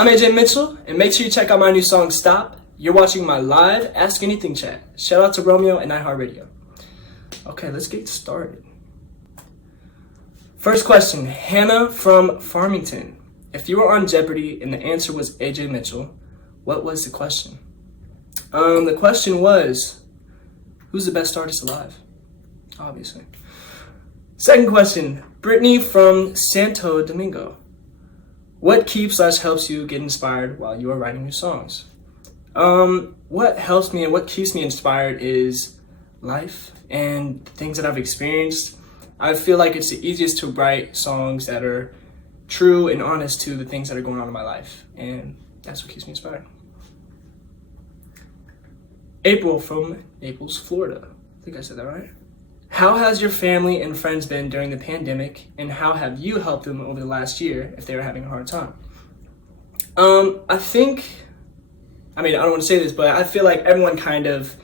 I'm AJ Mitchell, and make sure you check out my new song, Stop. You're watching my live Ask Anything chat. Shout out to Romeo and iHeart. Okay, let's get started. First question, Hannah from Farmington. If you were on Jeopardy and the answer was AJ Mitchell, what was the question? The question was, who's the best artist alive? Obviously. Second question, Brittany from Santo Domingo. What keeps/helps you get inspired while you are writing new songs? What helps me and what keeps me inspired is life and things that I've experienced. I feel like it's the easiest to write songs that are true and honest to the things that are going on in my life, and that's what keeps me inspired. April from Naples, Florida. I think I said that right. How has your family and friends been during the pandemic, and how have you helped them over the last year if they were having a hard time? I don't want to say this, but I feel like everyone kind of,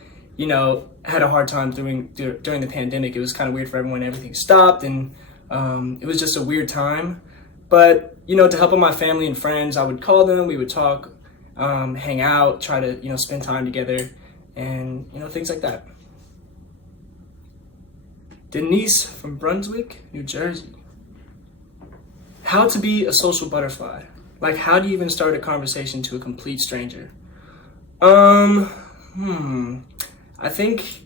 had a hard time during the pandemic. It was kind of weird for everyone. Everything stopped, and it was just a weird time. But, to help out my family and friends, I would call them, we would talk, hang out, try to, spend time together, and, things like that. Denise from Brunswick, New Jersey. How to be a social butterfly. Like, how do you even start a conversation to a complete stranger? I think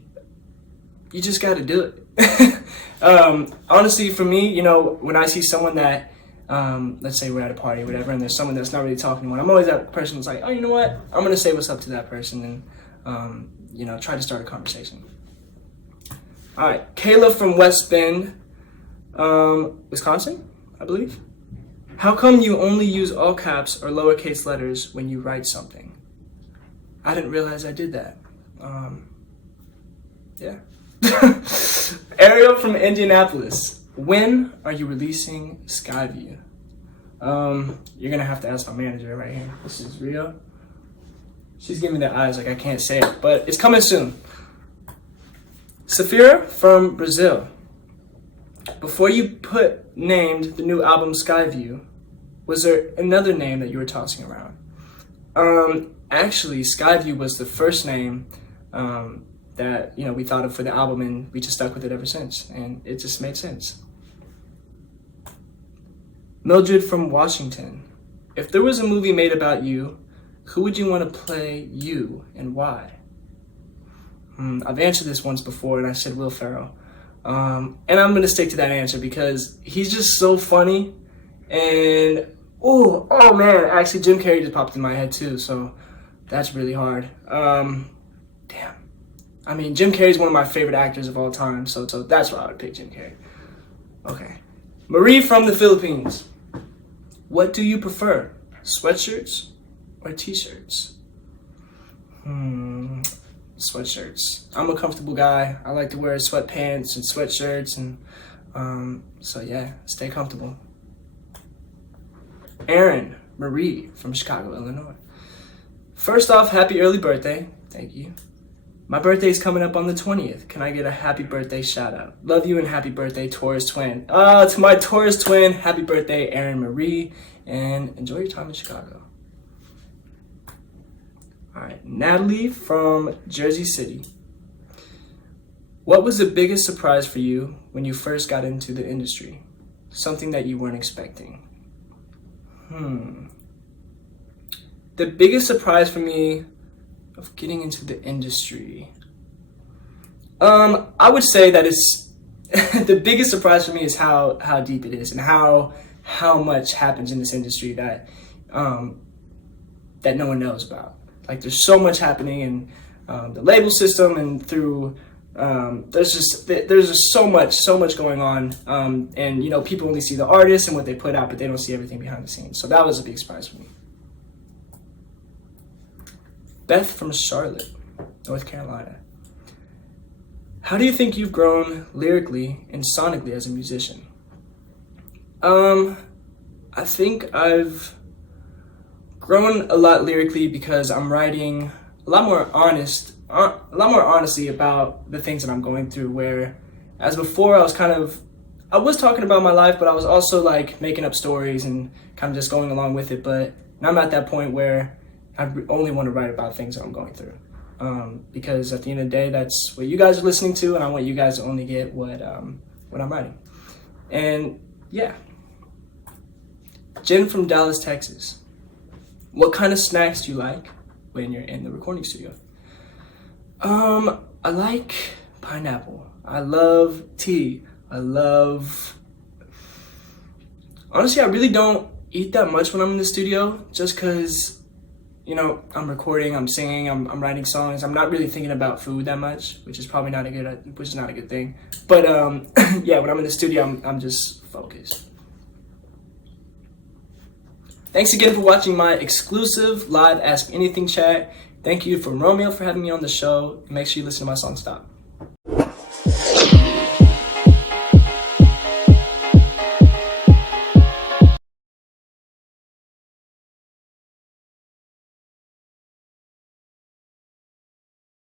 you just got to do it. Honestly, for me, when I see someone that, let's say we're at a party or whatever, and there's someone that's not really talking to anyone, I'm always that person who's like, oh, you know what? I'm going to say what's up to that person and, try to start a conversation. All right, Kayla from West Bend, Wisconsin, I believe. How come you only use all caps or lowercase letters when you write something? I didn't realize I did that. Yeah. Ariel from Indianapolis. When are you releasing Skyview? You're gonna have to ask my manager right here. This is Rio. She's giving me the eyes like I can't say it, but it's coming soon. Safira from Brazil. Before you named the new album Skyview, was there another name that you were tossing around? Actually, Skyview was the first name that we thought of for the album, and we just stuck with it ever since, and it just made sense. Mildred from Washington. If there was a movie made about you, who would you want to play you and why? I've answered this once before, and I said Will Ferrell. And I'm going to stick to that answer because he's just so funny. And, oh man, actually Jim Carrey just popped in my head too, so that's really hard. Damn. Jim Carrey's one of my favorite actors of all time, so that's why I would pick Jim Carrey. Okay. Marie from the Philippines. What do you prefer, sweatshirts or t-shirts? Sweatshirts. I'm a comfortable guy. I like to wear sweatpants and sweatshirts, and so yeah, stay comfortable. Aaron Marie from Chicago, Illinois. First off, happy early birthday. Thank you. My birthday's coming up on the 20th. Can I get a happy birthday shout out? Love you and happy birthday, Taurus twin. To my Taurus twin, happy birthday, Aaron Marie, and enjoy your time in Chicago. All right, Natalie from Jersey City. What was the biggest surprise for you when you first got into the industry? Something that you weren't expecting. The biggest surprise for me of getting into the industry. I would say that it's the biggest surprise for me is how deep it is and how much happens in this industry that no one knows about. Like, there's so much happening in the label system, and through there's just so much going on, and people only see the artists and what they put out, but they don't see everything behind the scenes. So that was a big surprise for me. Beth from Charlotte, North Carolina. How do you think you've grown lyrically and sonically as a musician? I think I've grown a lot lyrically because I'm writing a lot more honestly about the things that I'm going through, where as before I was talking about my life, but I was also like making up stories and kind of just going along with it. But And I'm at that point where I only want to write about things that I'm going through. Because at the end of the day, that's what you guys are listening to, and I want you guys to only get what I'm writing. And yeah. Jen from Dallas, Texas. What kind of snacks do you like when you're in the recording studio? I like pineapple. I love tea. Honestly, I really don't eat that much when I'm in the studio, just because, you know, I'm recording, I'm singing, I'm writing songs. I'm not really thinking about food that much, which is not a good thing. But yeah, when I'm in the studio, I'm just focused. Thanks again for watching my exclusive live Ask Anything chat. Thank you from Romeo for having me on the show. Make sure you listen to my song Stop.